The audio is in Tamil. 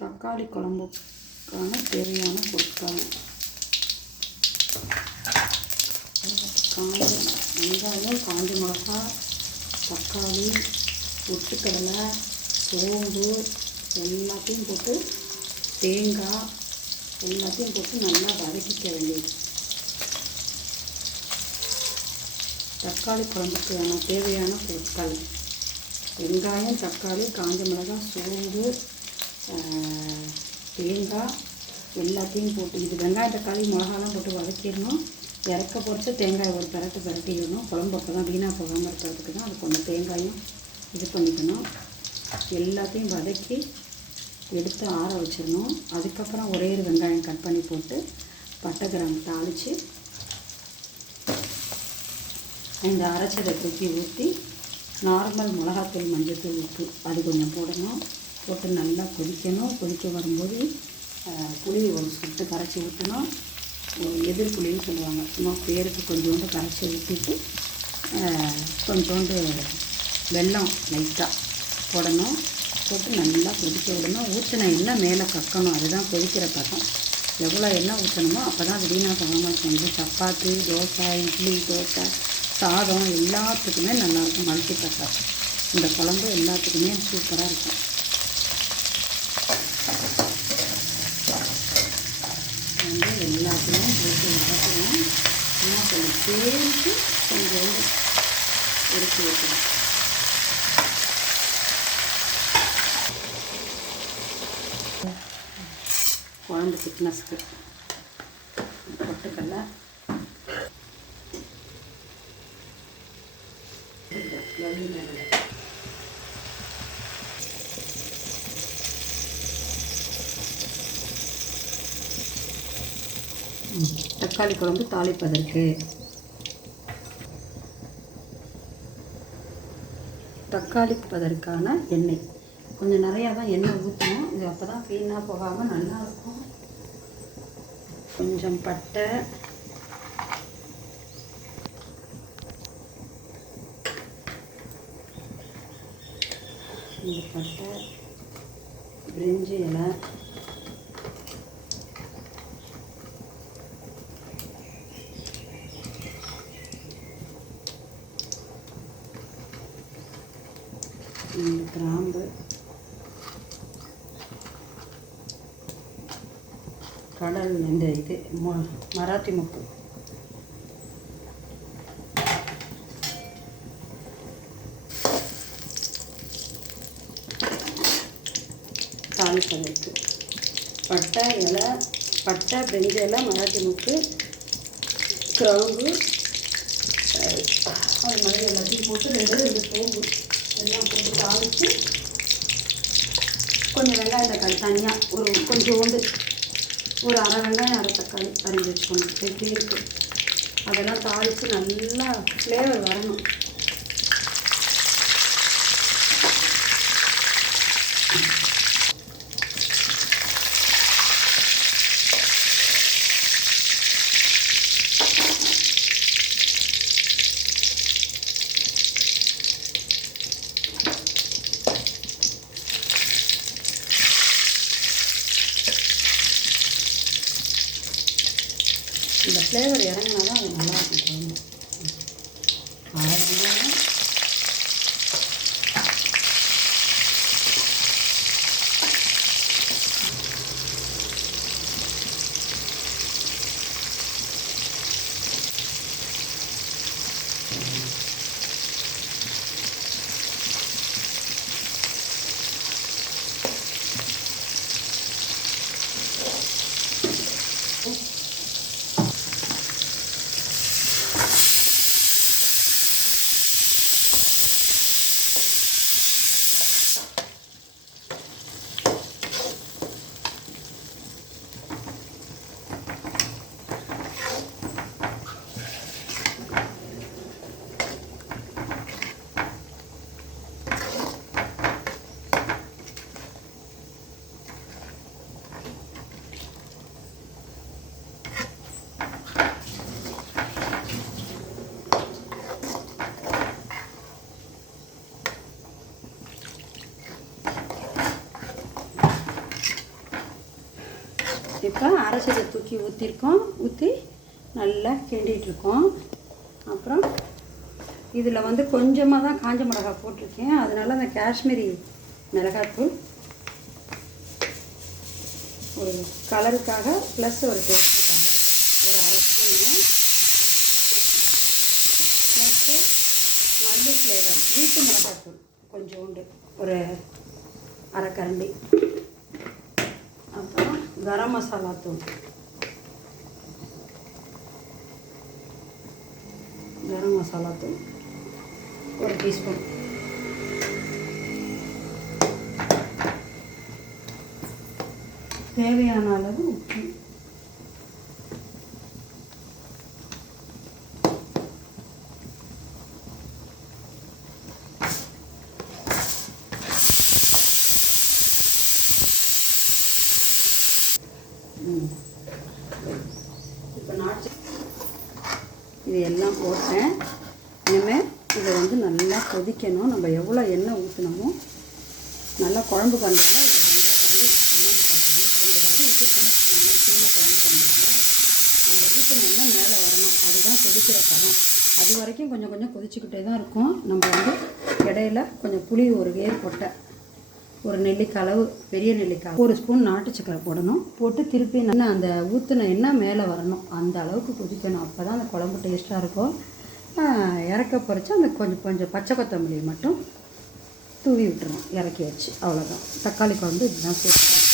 தக்காளி குழம்புக்கான தேவையான பொருட்கள்: காஞ்ச வெங்காயம், காஞ்ச மிளகா, தக்காளி, பொட்டுக்கடலை, சோம்பு எல்லாத்தையும் போட்டு, தேங்காய் எல்லாத்தையும் போட்டு நல்லா வதக்கிக்க வேண்டியது. தக்காளி குழம்புக்கு தேவையான பொருட்கள்: வெங்காயம், தக்காளி, காஞ்ச மிளகாய், சோம்பு, தேங்காய் எல்லாத்தையும் போட்டு, இது வெங்காயம், தக்காளி, மிளகாலாம் போட்டு வதக்கிடணும். இறக்க பொறுத்து தேங்காய் ஒரு பிரட்டிடணும். குழம்பு அப்போ தான் வீணாக போகாமல் இருக்கிறதுக்கு தான் அது கொஞ்சம் தேங்காயும் இது பண்ணிக்கணும். எல்லாத்தையும் வதக்கி எடுத்து ஆற வச்சிடணும். அதுக்கப்புறம் ஒரே ஒரு வெங்காயம் கட் பண்ணி போட்டு பட்டை கிராம்பு தாளித்து இந்த அரைச்சதை தூக்கி ஊற்றி, நார்மல் மிளகாத்தூள், மஞ்சத்தூள், உப்பு அது கொஞ்சம் போடணும். போட்டு நல்லா கொதிக்கணும். கொதிக்க வரும்போது புளி ஒரு சொட்டு கரைச்சி ஊற்றணும். எதிர் புளின்னு சொல்லுவாங்க, சும்மா பேருக்கு கொஞ்சோண்டு கரைச்சி ஊற்றிட்டு கொஞ்சோண்டு வெல்லம் லைட்டாக போடணும். போட்டு நல்லா கொதிக்க விடணும். ஊற்றின எண்ணெய் மேலே கக்கணும். அதுதான் கொதிக்கிற பக்கம். எவ்வளோ எண்ணெய் ஊற்றணுமோ அப்போ தான் அது வீணாக போகாமல் இருக்கும். இது சப்பாத்தி, தோசை, இட்லி, தோசை, சாதம் எல்லாத்துக்குமே நல்லாயிருக்கும். மல்டி பர்பஸ் இந்த குழம்பு எல்லாத்துக்குமே சூப்பராக இருக்கும். எல்லாத்தையும் போட்டு வதக்கணும். இன்னும் கொஞ்சம் சேர்த்து கொஞ்சோண்டு எடுத்து வைக்கணும். குழம்பு திக்னஸ்க்கு பொட்டுக்கடலை, தக்காளி குழம்பு தாளிப்பதற்கு தாளிப்பதற்கான எண்ணெய் கொஞ்சம் நிறையா தான் எண்ணெய் ஊற்றணும். இது அப்போ தான் வீணாக போகாமல் நல்லாயிருக்கும். கொஞ்சம் பட்டை, இந்த பட்டை, பிரிஞ்சி இலை, இந்த கிராம்பு, கடல் இந்த இது மராத்தி மொக்கு, தாளிப்பதற்கு பட்டை இலை, பட்டை, பிரிஞ்சி இலை, மராத்தி மொக்கு, கிராம்பு, அது மாதிரி எல்லாத்தையும் போட்டு ரெண்டு சோம்பு எல்லாம் போட்டு தாளித்து, கொஞ்சம் வெங்காயம், தக்காளி தனியாக கொஞ்சோண்டு ஒரு அரை வெங்காயம், அரை தக்காளி அரிஞ்சு வச்சுக்கணும். எப்படி இருக்குது அதெல்லாம் தாளித்து நல்லா ஃப்ளேவர் வரணும். இந்த ஃப்ளேவர் இறங்கினா தான் அது நல்லாயிருக்கும் குழம்பு. அரை வெங்காயம், இப்போ அரைச்சதை தூக்கி ஊற்றி நல்லா கிண்டிகிட்ருக்கோம். அப்புறம் இதில் வந்து கொஞ்சமாக தான் காஞ்ச மிளகாய் போட்டிருக்கேன். அதனால் அந்த காஷ்மீரி மிளகாய்த்தூள் ஒரு கலருக்காக ப்ளஸ் ஒரு டேஸ்ட்டுக்காக ஒரு அரை ஸ்பூனு, ப்ளஸ்ஸு மல்லி ஃப்ளேவர் வீட்டு மிளகாய்த்தூள் கொஞ்சோண்டு ஒரு அரை கரண்டி, அப்புறம் கரம் மசாலா தூள், ஒரு டீஸ்பூன், தேவையான அளவு உப்பு, இப்போ இது எல்லாம் போட்டேன். இனிமேல் இதை வந்து நல்லா கொதிக்கணும். நம்ம எவ்வளோ எண்ணெய் ஊற்றினமோ நல்லா குழம்பு கண்டாலும் இது 1.5 கரண்டி 2 கரண்டி ஊற்றினா சின்ன குழம்பு கண்டியில் அந்த ஊற்றின எண்ணெய் மேலே வரணும். அதுதான் கொதிக்கிற பதம். அது வரைக்கும் கொஞ்சம் கொஞ்சம் கொதிச்சுக்கிட்டே தான் இருக்கும். நம்ம வந்து இடையில கொஞ்சம் புளி ஒரு வேர் கொட்டை, ஒரு நெல்லிக்காய் அளவு பெரிய நெல்லிக்காய், ஒரு ஸ்பூன் நாட்டு சக்கரை போடணும். போட்டு திருப்பி நல்லா அந்த ஊற்றின எண்ணெய் மேலே வரணும். அந்த அளவுக்கு கொதிக்கணும். அப்போ தான் அந்த குழம்பு டேஸ்ட்டாக இருக்கும். இறக்க பறித்து அந்த கொஞ்சம் பச்சை கொத்தமல்லி மட்டும் தூவி விட்டுருவோம். இறக்கி வச்சு அவ்வளோதான். தக்காளி குழம்பு இதுதான் சூப்பராக இருக்கும்.